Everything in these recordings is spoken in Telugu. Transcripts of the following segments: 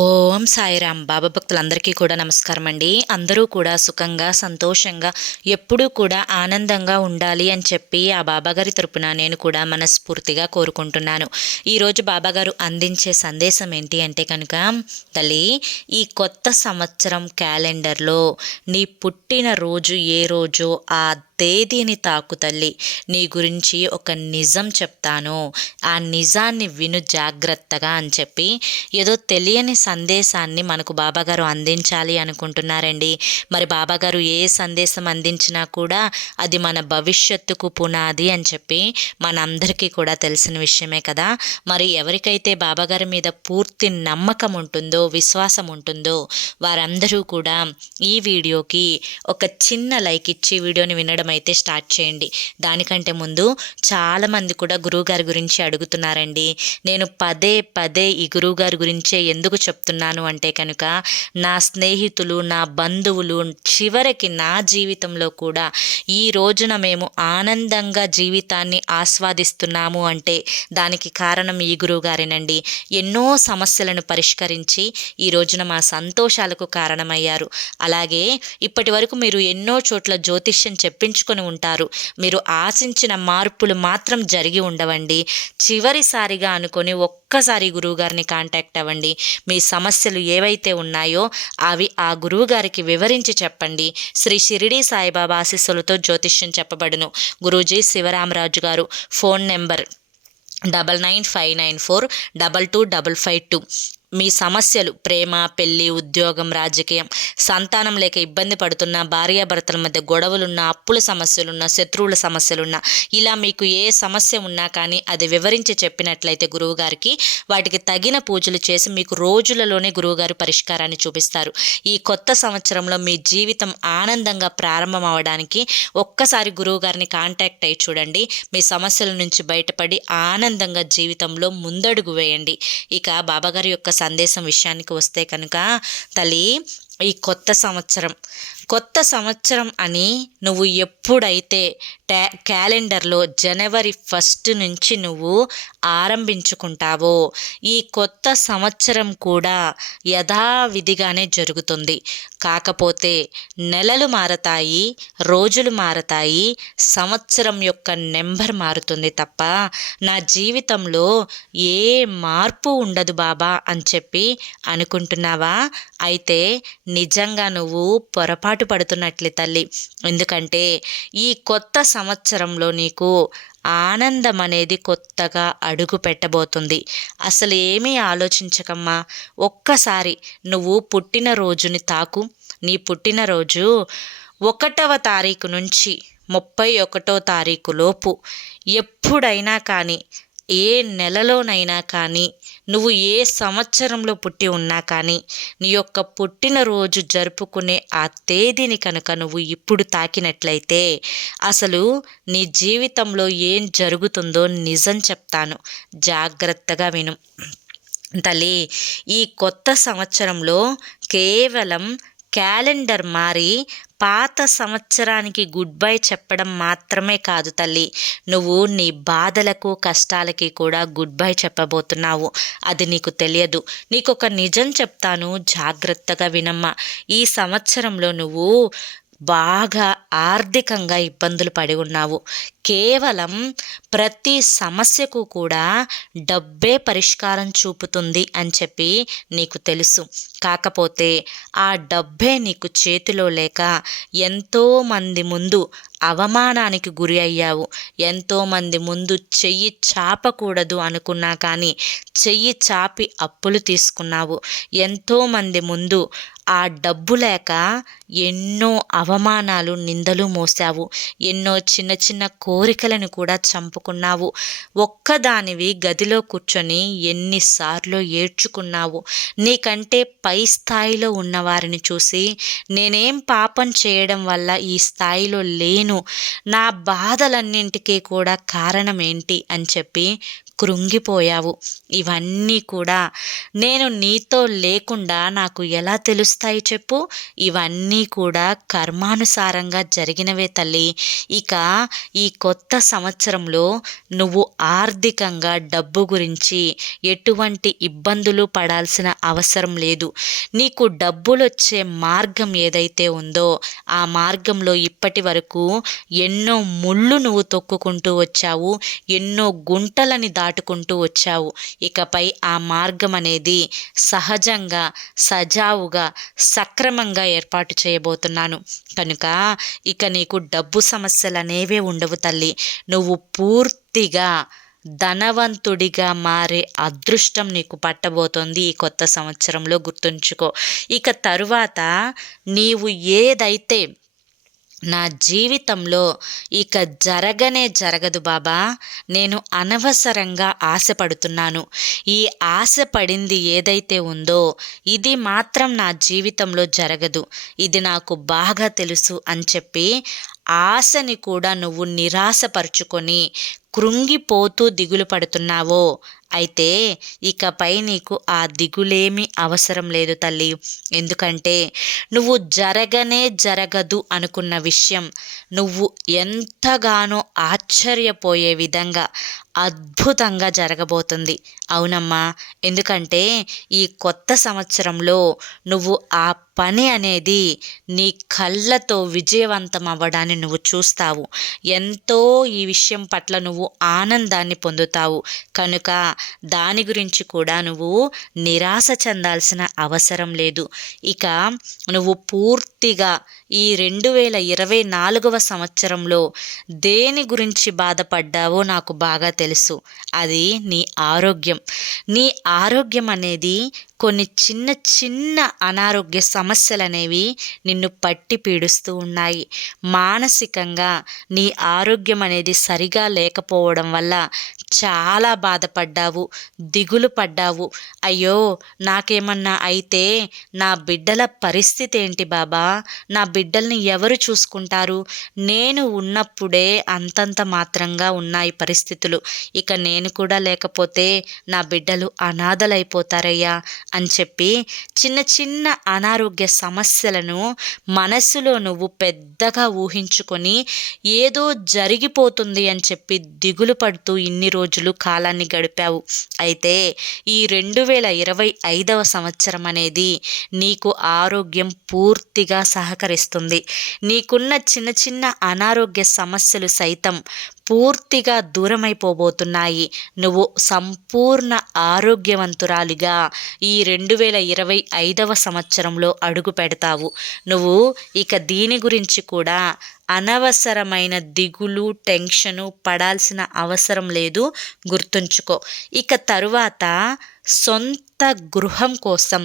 ఓం సాయిరామ్. బాబా భక్తులందరికీ కూడా నమస్కారం అండి. అందరూ కూడా సుఖంగా సంతోషంగా ఎప్పుడూ కూడా ఆనందంగా ఉండాలి అని చెప్పి ఆ బాబాగారి తరపున నేను కూడా మనస్ఫూర్తిగా కోరుకుంటున్నాను. ఈరోజు బాబాగారు అందించే సందేశం ఏంటి అంటే కనుక, తల్లి, ఈ కొత్త సంవత్సరం క్యాలెండర్లో నీ పుట్టిన రోజు ఏ రోజో ఆ తేదీని తాకు తల్లి. నీ గురించి ఒక నిజం చెప్తాను, ఆ నిజాన్ని విను జాగ్రత్తగా అని చెప్పి ఏదో తెలియని సందేశాన్ని మనకు బాబాగారు అందించాలి అనుకుంటున్నారండి. మరి బాబాగారు ఏ సందేశం అందించినా కూడా అది మన భవిష్యత్తుకు పునాది అని చెప్పి మనందరికీ కూడా తెలిసిన విషయమే కదా. మరి ఎవరికైతే బాబాగారి మీద పూర్తి నమ్మకం ఉంటుందో, విశ్వాసం ఉంటుందో వారందరూ కూడా ఈ వీడియోకి ఒక చిన్న లైక్ ఇచ్చి వీడియోని వినడం అయితే స్టార్ట్ చేయండి. దానికంటే ముందు చాలామంది కూడా గురువుగారి గురించి అడుగుతున్నారండి. నేను పదే పదే ఈ గురువుగారి గురించే ఎందుకు చెప్తున్నాను అంటే కనుక, నా స్నేహితులు, నా బంధువులు, చివరికి నా జీవితంలో కూడా ఈ రోజున మేము ఆనందంగా జీవితాన్ని ఆస్వాదిస్తున్నాము అంటే దానికి కారణం ఈ గురువుగారేనండి. ఎన్నో సమస్యలను పరిష్కరించి ఈ రోజున మా సంతోషాలకు కారణమయ్యారు. అలాగే ఇప్పటి వరకు మీరు ఎన్నో చోట్ల జ్యోతిష్యం చెప్పించుకొని ఉంటారు. మీరు ఆశించిన మార్పులు మాత్రం జరిగి ఉండవండి. చివరిసారిగా అనుకొని ఒక్కసారి గురువుగారిని కాంటాక్ట్ అవ్వండి. మీ సమస్యలు ఏవైతే ఉన్నాయో అవి ఆ గురువుగారికి వివరించి చెప్పండి. శ్రీ షిరిడి సాయిబాబా ఆశీస్సులతో జ్యోతిష్యం చెప్పబడును. గురూజీ శివరామరాజు గారు. Phone number 9959422552. మీ సమస్యలు ప్రేమ, పెళ్ళి, ఉద్యోగం, రాజకీయం, సంతానం లేక ఇబ్బంది పడుతున్న, భార్యాభర్తల మధ్య గొడవలున్న, అప్పుల సమస్యలున్న, శత్రువుల సమస్యలున్న, ఇలా మీకు ఏ సమస్య ఉన్నా కానీ అది వివరించి చెప్పినట్లయితే గురువుగారికి వాటికి తగిన పూజలు చేసి మీకు రోజులలోనే గురువుగారు పరిష్కారాన్ని చూపిస్తారు. ఈ కొత్త సంవత్సరంలో మీ జీవితం ఆనందంగా ప్రారంభం అవడానికి ఒక్కసారి గురువుగారిని కాంటాక్ట్ అయ్యి చూడండి. మీ సమస్యల నుంచి బయటపడి ఆనందంగా జీవితంలో ముందడుగు వేయండి. ఇక బాబాగారి యొక్క సందేశం విషయానికి వస్తే కనుక, తల్లి, ఈ కొత్త సంవత్సరం అని నువ్వు ఎప్పుడైతే క్యాలెండర్లో జనవరి 1 నుంచి నువ్వు ఆరంభించుకుంటావో ఈ కొత్త సంవత్సరం కూడా యథావిధిగానే జరుగుతుంది. కాకపోతే నెలలు మారతాయి, రోజులు మారతాయి, సంవత్సరం యొక్క నెంబర్ మారుతుంది తప్ప నా జీవితంలో ఏ మార్పు ఉండదు బాబా అని చెప్పి అనుకుంటున్నావా? అయితే నిజంగా నువ్వు పొరపాటు పడుతున్నట్లే తల్లి. ఎందుకంటే ఈ కొత్త సంవత్సరంలో నీకు ఆనందం అనేది కొత్తగా అడుగు పెట్టబోతుంది. అసలు ఏమీ ఆలోచించకమ్మా, ఒక్కసారి నువ్వు పుట్టినరోజుని తాకు. నీ పుట్టినరోజు 1వ తారీఖు నుంచి 31వ తారీఖు లోపు ఎప్పుడైనా కానీ, ఏ నెలలోనైనా కానీ, నువ్వు ఏ సంవత్సరంలో పుట్టి ఉన్నా కానీ, నీ యొక్క పుట్టినరోజు జరుపుకునే ఆ తేదీని కనుక నువ్వు ఇప్పుడు తాకినట్లయితే అసలు నీ జీవితంలో ఏం జరుగుతుందో నిజం చెప్తాను, జాగ్రత్తగా విను తల్లి. ఈ కొత్త సంవత్సరంలో కేవలం క్యాలెండర్ మారి పాత సంవత్సరానికి గుడ్ బై చెప్పడం మాత్రమే కాదు తల్లి, నువ్వు నీ బాధలకు, కష్టాలకి కూడా గుడ్ బై చెప్పబోతున్నావు. అది నీకు తెలియదు. నీకు ఒక నిజం చెప్తాను, జాగ్రత్తగా వినమ్మా. ఈ సంవత్సరంలో నువ్వు బాగా ఆర్థికంగా ఇబ్బందులు పడి ఉన్నావు. కేవలం ప్రతి సమస్యకు కూడా డబ్బే పరిష్కారం చూపుతుంది అని చెప్పి నీకు తెలుసు. కాకపోతే ఆ డబ్బే నీకు చేతిలో లేక ఎంతోమంది ముందు అవమానానికి గురి అయ్యావు. ఎంతోమంది ముందు చెయ్యి చాపకూడదు అనుకున్నా కానీ చెయ్యి చాపి అప్పులు తీసుకున్నావు. ఎంతోమంది ముందు ఆ డబ్బు లేక ఎన్నో అవమానాలు, నిందలు మోసావు. ఎన్నో చిన్న చిన్న కోరికలను కూడా చంపుకున్నావు. ఒక్కదానివి గదిలో కూర్చొని ఎన్నిసార్లు ఏడ్చుకున్నావు. నీకంటే పై స్థాయిలో ఉన్నవారిని చూసి నేనేం పాపం చేయడం వల్ల ఈ స్థాయిలో లేను, నా బాధలన్నింటికీ కూడా కారణం ఏంటి అని చెప్పి కృంగిపోయావు. ఇవన్నీ కూడా నేను నీతో లేకుండా నాకు ఎలా తెలుస్తాయి చెప్పు? ఇవన్నీ కూడా కర్మానుసారంగా జరిగినవే తల్లి. ఇక ఈ కొత్త సంవత్సరంలో నువ్వు ఆర్థికంగా డబ్బు గురించి ఎటువంటి ఇబ్బందులు పడాల్సిన అవసరం లేదు. నీకు డబ్బులొచ్చే మార్గం ఏదైతే ఉందో ఆ మార్గంలో ఇప్పటి వరకు ఎన్నో ముళ్ళు నువ్వు తొక్కుకుంటూ వచ్చావు, ఎన్నో గుంటలని దాటుకుంటూ వచ్చావు. ఇకపై ఆ మార్గం అనేది సహజంగా, సజావుగా, సక్రమంగా ఏర్పాటు చేయబోతున్నాను. కనుక ఇక నీకు డబ్బు సమస్యలనేవే ఉండవు తల్లి. నువ్వు పూర్తిగా ధనవంతుడిగా మారే అదృష్టం నీకు పట్టబోతోంది ఈ కొత్త సంవత్సరంలో, గుర్తుంచుకో. ఇక తరువాత నీవు ఏదైతే నా జీవితంలో ఇక జరగదు బాబా, నేను అనవసరంగా ఆశపడుతున్నాను, ఈ ఆశ పడింది ఏదైతే ఉందో ఇది మాత్రం నా జీవితంలో జరగదు, ఇది నాకు బాగా తెలుసు అని చెప్పి ఆశని కూడా నువ్వు నిరాశపరుచుకొని కృంగిపోతూ దిగులు పడుతున్నావో, అయితే ఇకపై నీకు ఆ దిగులేమీ అవసరం లేదు తల్లి. ఎందుకంటే నువ్వు జరగదు అనుకున్న విషయం నువ్వు ఎంతగానో ఆశ్చర్యపోయే విధంగా అద్భుతంగా జరగబోతుంది. అవునమ్మా, ఎందుకంటే ఈ కొత్త సంవత్సరంలో నువ్వు ఆ పని అనేది నీ కళ్ళతో విజయవంతం అవ్వడాన్ని నువ్వు చూస్తావు. ఎంతో ఈ విషయం పట్ల నువ్వు ఆనందాన్ని పొందుతావు. కనుక దాని గురించి కూడా నువ్వు నిరాశ చెందాల్సిన అవసరం లేదు. ఇక నువ్వు పూర్తిగా ఈ 2024వ సంవత్సరంలో దేని గురించి బాధపడ్డావో నాకు బాగా తెలుసు. అది నీ ఆరోగ్యం. నీ ఆరోగ్యం అనేది కొన్ని చిన్న చిన్న అనారోగ్య సమస్యలు అనేవి నిన్ను పట్టి పీడిస్తూ ఉన్నాయి. మానసికంగా నీ ఆరోగ్యం అనేది సరిగా లేకపోవడం వల్ల చాలా బాధపడ్డావు, దిగులు పడ్డావు. అయ్యో, నాకేమన్నా అయితే నా బిడ్డల పరిస్థితి ఏంటి బాబా, నా బిడ్డల్ని ఎవరు చూసుకుంటారు, నేను ఉన్నప్పుడే అంతంత మాత్రంగా ఉన్నాయి పరిస్థితులు, ఇక నేను కూడా లేకపోతే నా బిడ్డలు అనాథలైపోతారయ్యా అని చెప్పి చిన్న చిన్న అనారోగ్య సమస్యలను మనసులో నువ్వు పెద్దగా ఊహించుకొని ఏదో జరిగిపోతుంది అని చెప్పి దిగులు పడుతూ ఇన్ని రోజులు కాలాన్ని గడిపావు. అయితే ఈ 2025వ సంవత్సరం అనేది నీకు ఆరోగ్యం పూర్తిగా సహకరిస్తుంది. నీకున్న చిన్న చిన్న అనారోగ్య సమస్యలు సైతం పూర్తిగా దూరమైపోబోతున్నాయి. నువ్వు సంపూర్ణ ఆరోగ్యవంతురాలిగా ఈ 2025వ సంవత్సరంలో అడుగు పెడతావు. నువ్వు ఇక దీని గురించి కూడా అనవసరమైన దిగులు, టెన్షను పడాల్సిన అవసరం లేదు, గుర్తుంచుకో. ఇక తరువాత సొంత గృహం కోసం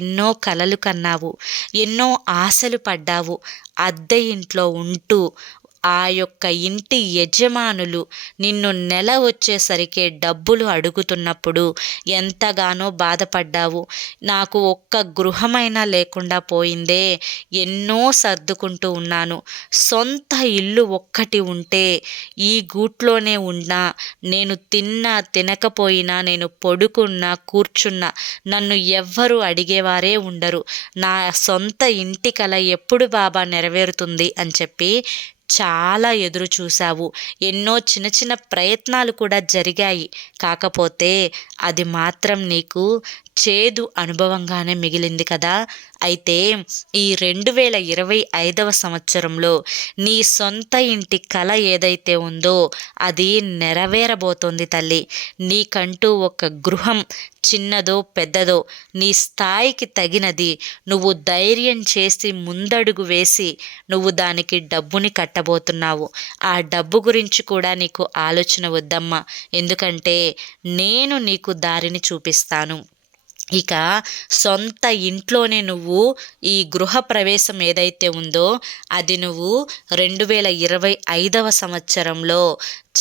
ఎన్నో కలలు కన్నావు, ఎన్నో ఆశలు పడ్డావు. అద్దె ఇంట్లో ఉంటూ ఆ యొక్క ఇంటి యజమానులు నిన్ను నెల వచ్చేసరికి డబ్బులు అడుగుతున్నప్పుడు ఎంతగానో బాధపడ్డావు. నాకు ఒక్క గృహమైనా లేకుండా పోయిందే, ఎన్నో సర్దుకుంటూ ఉన్నాను, సొంత ఇల్లు ఒక్కటి ఉంటే ఈ గూట్లోనే ఉన్నా, నేను తిన్నా తినకపోయినా, నేను పడుకున్నా కూర్చున్నా నన్ను ఎవ్వరూ అడిగేవారే ఉండరు, నా సొంత ఇంటి కల ఎప్పుడు బాబా నెరవేరుతుంది అని చెప్పి చాలా ఎదురు చూశావు. ఎన్నో చిన్న చిన్న ప్రయత్నాలు కూడా జరిగాయి. కాకపోతే అది మాత్రం నీకు చేదు అనుభవంగానే మిగిలింది కదా. అయితే ఈ 2025వ సంవత్సరంలో నీ సొంత ఇంటి కల ఏదైతే ఉందో అది నెరవేరబోతోంది తల్లి. నీకంటూ ఒక గృహం, చిన్నదో పెద్దదో నీ స్థాయికి తగినది నువ్వు ధైర్యం చేసి ముందడుగు వేసి నువ్వు దానికి డబ్బుని కట్టబోతున్నావు. ఆ డబ్బు గురించి కూడా నీకు ఆలోచన వద్దమ్మా, ఎందుకంటే నేను నీకు దారిని చూపిస్తాను. ఇక సొంత ఇంట్లోనే నువ్వు ఈ గృహ ప్రవేశం ఏదైతే ఉందో అది నువ్వు 2025వ సంవత్సరంలో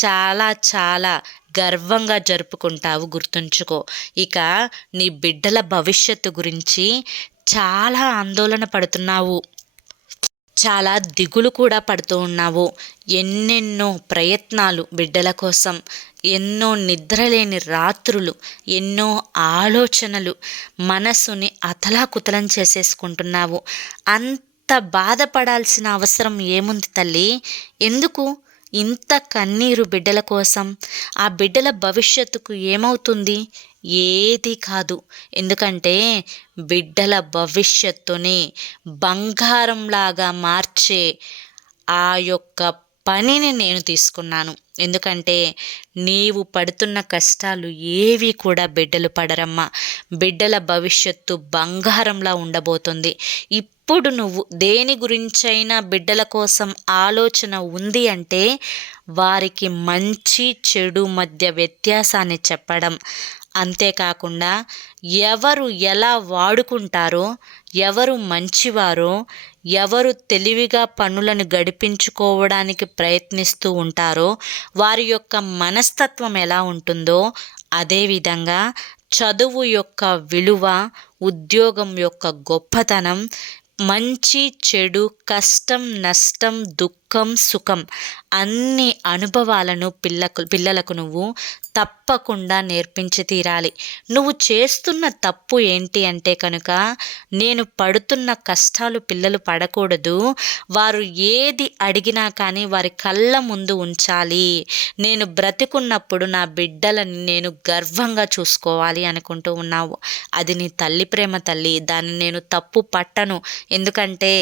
చాలా చాలా గర్వంగా జరుపుకుంటావు, గుర్తుంచుకో. ఇక నీ బిడ్డల భవిష్యత్తు గురించి చాలా ఆందోళన పడుతున్నావు. చాలా దిగులు కూడా పడుతూ ఉన్నావు. ఎన్నెన్నో ప్రయత్నాలు బిడ్డల కోసం, ఎన్నో నిద్రలేని రాత్రులు, ఎన్నో ఆలోచనలు, మనసుని అతలాకుతలం చేసేసుకుంటున్నావు. అంత బాధపడాల్సిన అవసరం ఏముంది తల్లి? ఎందుకు ఇంత కన్నీరు బిడ్డల కోసం? ఆ బిడ్డల భవిష్యత్తుకు ఏమవుతుంది? ఏది కాదు. ఎందుకంటే బిడ్డల భవిష్యత్తుని బంగారంలాగా మార్చే ఆ యొక్క పనిని నేను తీసుకున్నాను. ఎందుకంటే నీవు పడుతున్న కష్టాలు ఏవి కూడా బిడ్డలు పడరమ్మా. బిడ్డల భవిష్యత్తు బంగారంలా ఉండబోతుంది. ఇప్పుడు నువ్వు దేని గురించైనా బిడ్డల కోసం ఆలోచన ఉంది అంటే వారికి మంచి చెడు మధ్య వ్యత్యాసాన్ని చెప్పడం, అంతేకాకుండా ఎవరు ఎలా వాడుకుంటారో, ఎవరు మంచివారో, ఎవరు తెలివిగా పనులను గడిపించుకోవడానికి ప్రయత్నిస్తూ ఉంటారో వారి యొక్క మనస్తత్వం ఎలా ఉంటుందో, అదేవిధంగా చదువు యొక్క విలువ, ఉద్యోగం యొక్క గొప్పతనం, మంచి చెడు, కష్టం నష్టం, దుఃఖం సుఖం అన్ని అనుభవాలను పిల్లలకు నువ్వు తప్పకుండా నేర్పించి తీరాలి. నువ్వు చేస్తున్న తప్పు ఏంటి అంటే కనుక, నేను పడుతున్న కష్టాలు పిల్లలు పడకూడదు, వారు ఏది అడిగినా కానీ వారి కళ్ళ ముందు ఉంచాలి, నేను బ్రతికున్నప్పుడు నా బిడ్డలని నేను గర్వంగా చూసుకోవాలి అనుకుంటూ ఉన్నావు. అది నీ తల్లి ప్రేమ తల్లి, దాన్ని నేను తప్పు పట్టను. ఎందుకంటే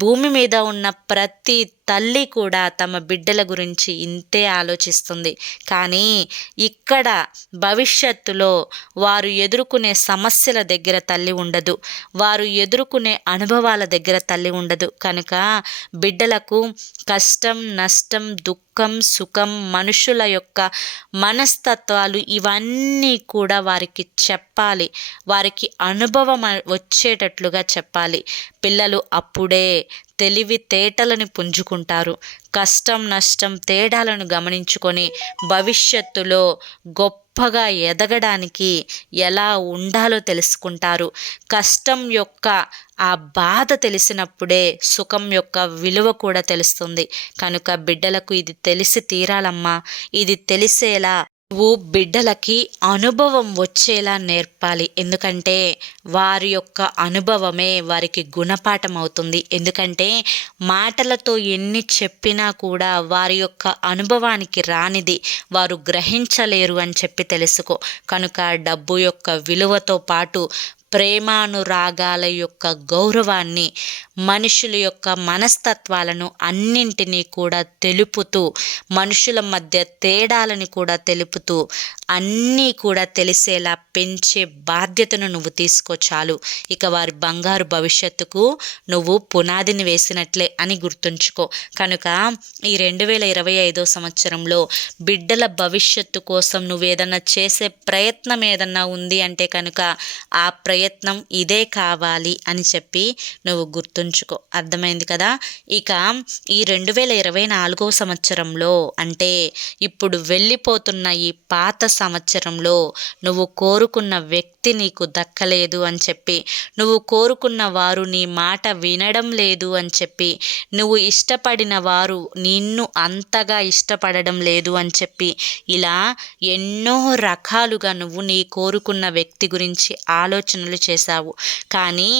భూమి మీద ఉన్న ప్రతి తల్లి కూడా తమ బిడ్డల గురించి ఇంతే ఆలోచిస్తుంది. కానీ ఇక్కడ భవిష్యత్తులో వారు ఎదుర్కొనే సమస్యల దగ్గర తల్లి ఉండదు, వారు ఎదుర్కొనే అనుభవాల దగ్గర తల్లి ఉండదు. కనుక బిడ్డలకు కష్టం నష్టం దుఃఖం సుఖం, మనుషుల యొక్క మనస్తత్వాలు ఇవన్నీ కూడా వారికి చెప్పాలి, వారికి అనుభవం వచ్చేటట్లుగా చెప్పాలి. పిల్లలు అప్పుడే తెలివితేటలను పుంజుకుంటారు. కష్టం నష్టం తేడాలను గమనించుకొని భవిష్యత్తులో గొప్పగా ఎదగడానికి ఎలా ఉండాలో తెలుసుకుంటారు. కష్టం యొక్క ఆ బాధ తెలిసినప్పుడే సుఖం యొక్క విలువ కూడా తెలుస్తుంది. కనుక బిడ్డలకు ఇది తెలిసి తీరాలమ్మా. ఇది తెలిసేలా నువ్వు బిడ్డలకి అనుభవం వచ్చేలా నేర్పాలి. ఎందుకంటే వారి యొక్క అనుభవమే వారికి గుణపాఠం అవుతుంది. ఎందుకంటే మాటలతో ఎన్ని చెప్పినా కూడా వారి యొక్క అనుభవానికి రానిది వారు గ్రహించలేరు అని చెప్పి తెలుసుకో. కనుక డబ్బు యొక్క విలువతో పాటు ప్రేమానురాగాల యొక్క గౌరవాన్ని, మనుషుల యొక్క మనస్తత్వాలను అన్నింటినీ కూడా తెలుపుతూ, మనుషుల మధ్య తేడాలని కూడా తెలుపుతూ అన్నీ కూడా తెలిసేలా పెంచే బాధ్యతను నువ్వు తీసుకో చాలు. ఇక వారి బంగారు భవిష్యత్తుకు నువ్వు పునాదిని వేసినట్లే అని గుర్తుంచుకో. కనుక ఈ 2025 సంవత్సరంలో బిడ్డల భవిష్యత్తు కోసం నువ్వేదన్నా చేసే ప్రయత్నం ఏదన్నా ఉంది అంటే కనుక ఆ ప్రయత్నం ఇదే కావాలి అని చెప్పి నువ్వు గుర్తుంచుకో. అర్థమైంది కదా? ఇక ఈ 2024 సంవత్సరంలో అంటే ఇప్పుడు వెళ్ళిపోతున్న ఈ పాత సంవత్సరంలో నువ్వు కోరుకున్న వ్యక్తి నీకు దక్కలేదు అని చెప్పి, నువ్వు కోరుకున్న వారు నీ మాట వినడం లేదు అని చెప్పి, నువ్వు ఇష్టపడిన వారు నిన్ను అంతగా ఇష్టపడడం లేదు అని చెప్పి, ఇలా ఎన్నో రకాలుగా నువ్వు నీ కోరుకున్న వ్యక్తి గురించి ఆలోచనలు చేశావు. కానీ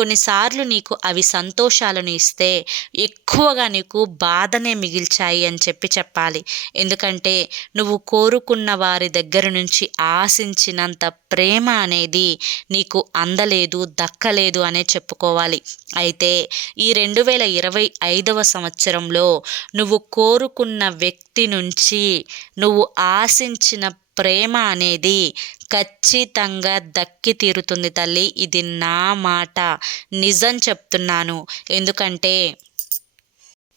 కొన్నిసార్లు నీకు అవి సంతోషాలను ఇస్తే ఎక్కువగా నీకు బాధనే మిగిల్చాయి అని చెప్పాలి. ఎందుకంటే నువ్వు కోరుకున్న వారి దగ్గర నుంచి ఆశించినంత ప్రేమ అనేది నీకు అందలేదు, దక్కలేదు అనే చెప్పుకోవాలి. అయితే ఈ 2025 సంవత్సరంలో నువ్వు కోరుకున్న వ్యక్తి నుంచి నువ్వు ఆశించిన ప్రేమ అనేది ఖచ్చితంగా దక్కి తీరుతుంది తల్లి. ఇది నా మాట, నిజం చెప్తున్నాను. ఎందుకంటే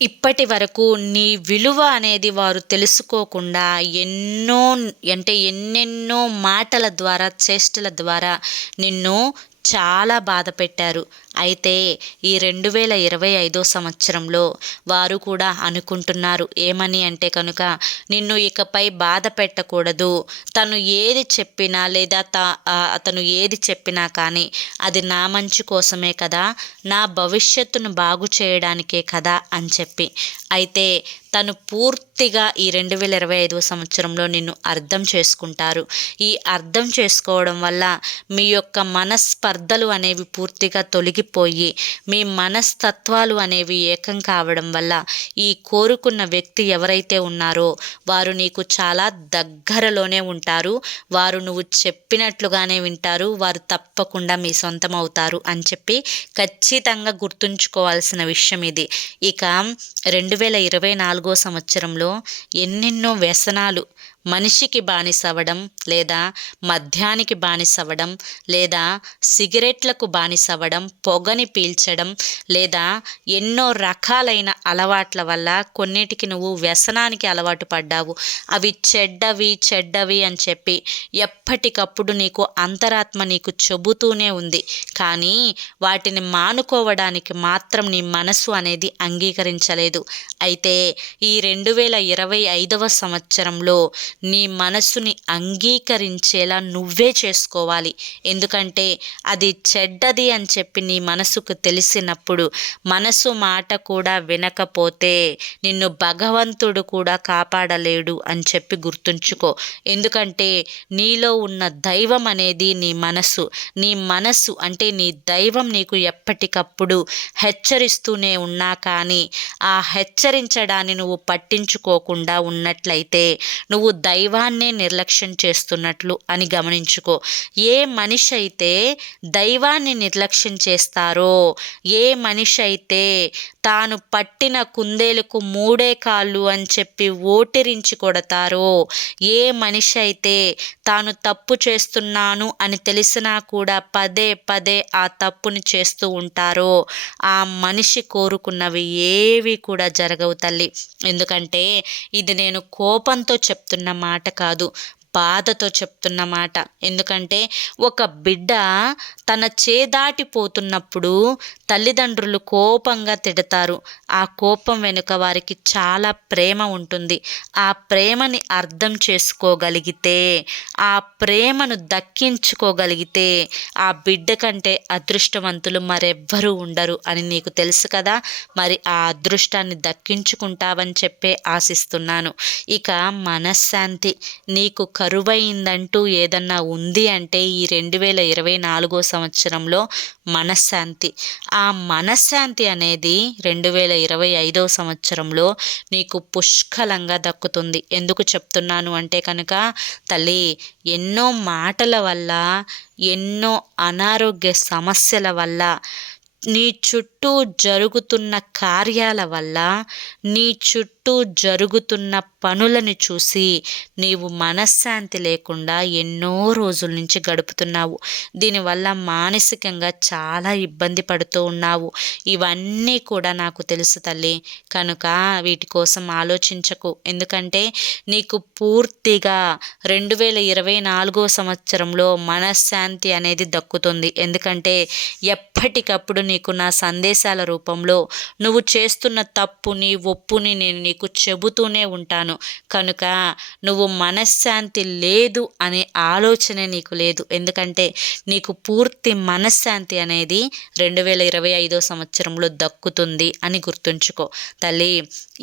ఇప్పటి వరకు నీ విలువ అనేది వారు తెలుసుకోకుండా ఎన్నెన్నో మాటల ద్వారా, చేష్టల ద్వారా నిన్ను చాలా బాధ పెట్టారు. అయితే ఈ 2025 సంవత్సరంలో వారు కూడా అనుకుంటున్నారు ఏమని అంటే కనుక, నిన్ను ఇకపై బాధ పెట్టకూడదు. తను ఏది చెప్పినా లేదా అతను ఏది చెప్పినా కానీ అది నా మంచి కోసమే కదా, నా భవిష్యత్తును బాగు చేయడానికే కదా అని చెప్పి. అయితే తను పూర్తిగా ఈ 2025 సంవత్సరంలో నిన్ను అర్థం చేసుకుంటారు. ఈ అర్థం చేసుకోవడం వల్ల మీ యొక్క మనస్పర్ధలు అనేవి పూర్తిగా తొలగిపోయి మీ మనస్తత్వాలు అనేవి ఏకం కావడం వల్ల ఈ కోరుకున్న వ్యక్తి ఎవరైతే ఉన్నారో వారు నీకు చాలా దగ్గరలోనే ఉంటారు. వారు నువ్వు చెప్పినట్లుగానే వింటారు. వారు తప్పకుండా మీ సొంతం అవుతారు అని చెప్పి ఖచ్చితంగా గుర్తుంచుకోవాల్సిన విషయం ఇది. ఇక 2024 సంవత్సరంలో ఎన్నెన్నో వ్యసనాలు, మనిషికి బానిసవ్వడం లేదా మద్యానికి బానిసవ్వడం లేదా సిగరెట్లకు బానిసవ్వడం, పొగని పీల్చడం లేదా ఎన్నో రకాలైన అలవాట్ల వల్ల కొన్నిటికి నువ్వు వ్యసనానికి అలవాటు పడ్డావు. అవి చెడ్డవి అని చెప్పి ఎప్పటికప్పుడు నీకు అంతరాత్మ నీకు చెబుతూనే ఉంది. కానీ వాటిని మానుకోవడానికి మాత్రం నీ మనసు అనేది అంగీకరించలేదు. అయితే ఈ 2025 సంవత్సరంలో నీ మనసుని అంగీకరించేలా నువ్వే చేసుకోవాలి. ఎందుకంటే అది చెడ్డది అని చెప్పి నీ మనసుకు తెలిసినప్పుడు, మనసు మాట కూడా వినకపోతే నిన్ను భగవంతుడు కూడా కాపాడలేడు అని చెప్పి గుర్తుంచుకో. ఎందుకంటే నీలో ఉన్న దైవం అనేది నీ మనసు అంటే నీ దైవం నీకు ఎప్పటికప్పుడు హెచ్చరిస్తూనే ఉన్నా కానీ ఆ హెచ్చరించడాన్ని నువ్వు పట్టించుకోకుండా ఉన్నట్లయితే నువ్వు దైవాన్నే నిర్లక్ష్యం చేస్తున్నట్లు అని గమనించుకో. ఏ మనిషి అయితే దైవాన్ని నిర్లక్ష్యం చేస్తారో, ఏ మనిషి అయితే తాను పట్టిన కుందేలుకు 3 కాళ్ళు అని చెప్పి ఓటిరించి కొడతారో, ఏ మనిషి అయితే తాను తప్పు చేస్తున్నాను అని తెలిసినా కూడా పదే ఆ తప్పుని చేస్తూ ఉంటారో ఆ మనిషి కోరుకున్నవి ఏవి కూడా జరగవు తల్లి. ఎందుకంటే ఇది నేను కోపంతో చెప్తున్న మాట కాదు, బాధతో చెప్తున్న మాట. ఎందుకంటే ఒక బిడ్డ తన చేదాటిపోతున్నప్పుడు తల్లిదండ్రులు కోపంగా తిడతారు. ఆ కోపం వెనుక వారికి చాలా ప్రేమ ఉంటుంది. ఆ ప్రేమని అర్థం చేసుకోగలిగితే, ఆ ప్రేమను దక్కించుకోగలిగితే ఆ బిడ్డ కంటే అదృష్టవంతులు మరెవ్వరూ ఉండరు అని నీకు తెలుసు కదా. మరి ఆ అదృష్టాన్ని దక్కించుకుంటావని చెప్పే ఆశిస్తున్నాను. ఇక మనశ్శాంతి నీకు కరువైందంటూ ఏదన్నా ఉంది అంటే ఈ 2024 సంవత్సరంలో మనశ్శాంతి. ఆ మనశ్శాంతి అనేది 2025 సంవత్సరంలో నీకు పుష్కలంగా దక్కుతుంది. ఎందుకు చెప్తున్నాను అంటే కనుక తల్లి, ఎన్నో మాటల వల్ల, ఎన్నో అనారోగ్య సమస్యల వల్ల, నీ చుట్టూ జరుగుతున్న కార్యాల వల్ల, నీ చుట్టూ జరుగుతున్న పనులను చూసి నీవు మనశ్శాంతి లేకుండా ఎన్నో రోజుల నుంచి గడుపుతున్నావు. దీనివల్ల మానసికంగా చాలా ఇబ్బంది పడుతూ ఉన్నావు. ఇవన్నీ కూడా నాకు తెలుసు తల్లి. కనుక వీటి కోసం ఆలోచించకు. ఎందుకంటే నీకు పూర్తిగా 2024 సంవత్సరంలో మనశ్శాంతి అనేది దక్కుతుంది. ఎందుకంటే ఎప్పటికప్పుడు నీకు నా సందేశాల రూపంలో నువ్వు చేస్తున్న తప్పుని, ఒప్పుని నేను నీకు చెబుతూనే ఉంటాను. కనుక నువ్వు మనశ్శాంతి లేదు అనే ఆలోచనే నీకు లేదు. ఎందుకంటే నీకు పూర్తి మనశ్శాంతి అనేది 2025 సంవత్సరంలో దక్కుతుంది అని గుర్తుంచుకో తల్లి.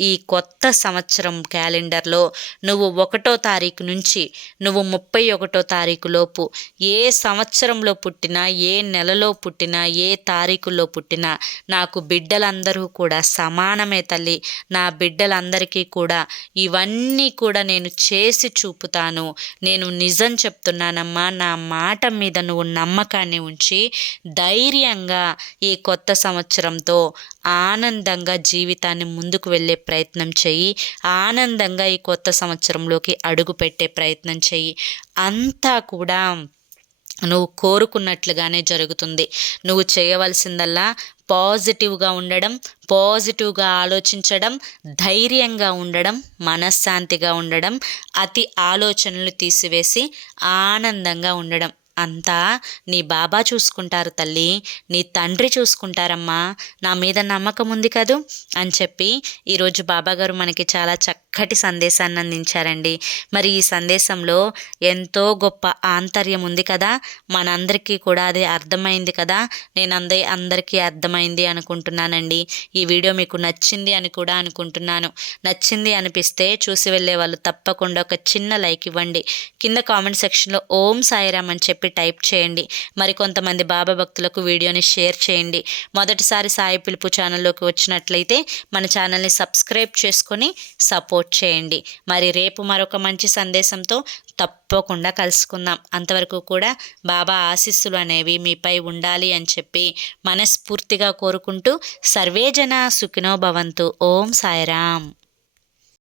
ఈ కొత్త సంవత్సరం క్యాలెండర్లో నువ్వు 1వ తారీఖు నుంచి నువ్వు 31వ తారీఖు లోపు ఏ సంవత్సరంలో పుట్టినా, ఏ నెలలో పుట్టినా, ఏ తారీఖులో పుట్టినా నాకు బిడ్డలందరూ కూడా సమానమే తల్లి. నా బిడ్డలందరికీ కూడా ఇవన్నీ కూడా నేను చేసి చూపుతాను. నేను నిజం చెప్తున్నానమ్మా. నా మాట మీద నువ్వు నమ్మకాన్ని ఉంచి ధైర్యంగా ఈ కొత్త సంవత్సరంతో ఆనందంగా జీవితాన్ని ముందుకు వెళ్ళే ప్రయత్నం చెయ్యి. ఆనందంగా ఈ కొత్త సంవత్సరంలోకి అడుగు పెట్టే ప్రయత్నం చెయ్యి. అంతా కూడా నువ్వు కోరుకున్నట్లుగానే జరుగుతుంది. నువ్వు చేయవలసిందల్లా పాజిటివ్గా ఉండడం, పాజిటివ్గా ఆలోచించడం, ధైర్యంగా ఉండడం, మనశ్శాంతిగా ఉండడం, అతి ఆలోచనలు తీసివేసి ఆనందంగా ఉండడం. అంతా నీ బాబా చూసుకుంటారు తల్లి, నీ తండ్రి చూసుకుంటారమ్మా, నా మీద నమ్మకం ఉంది కదూ అని చెప్పి ఈరోజు బాబాగారు మనకి చాలా చక్కటి సందేశాన్ని అందించారండి. మరి ఈ సందేశంలో ఎంతో గొప్ప ఆంతర్యం ఉంది కదా, మనందరికీ కూడా అది అర్థమైంది కదా. నేను అందరికీ అర్థమైంది అనుకుంటున్నానండి. ఈ వీడియో మీకు నచ్చింది అని కూడా అనుకుంటున్నాను. నచ్చింది అనిపిస్తే చూసి వెళ్ళే వాళ్ళు తప్పకుండా ఒక చిన్న లైక్ ఇవ్వండి. కింద కామెంట్ సెక్షన్లో ఓం సాయిరామ్ అని చెప్పి టైప్ చేయండి. మరి కొంతమంది బాబా భక్తులకు వీడియోని షేర్ చేయండి. మొదటిసారి సాయి పిలుపు ఛానల్లోకి వచ్చినట్లయితే మన ఛానల్ని సబ్స్క్రైబ్ చేసుకొని సపోర్ట్ చేయండి. మరి రేపు మరొక మంచి సందేశంతో తప్పకుండా కలుసుకుందాం. అంతవరకు కూడా బాబా ఆశీస్సులు అనేవి మీపై ఉండాలి అని చెప్పి మనస్ఫూర్తిగా కోరుకుంటూ సర్వేజన సుఖినో భవంతు. ఓం సాయిరామ్.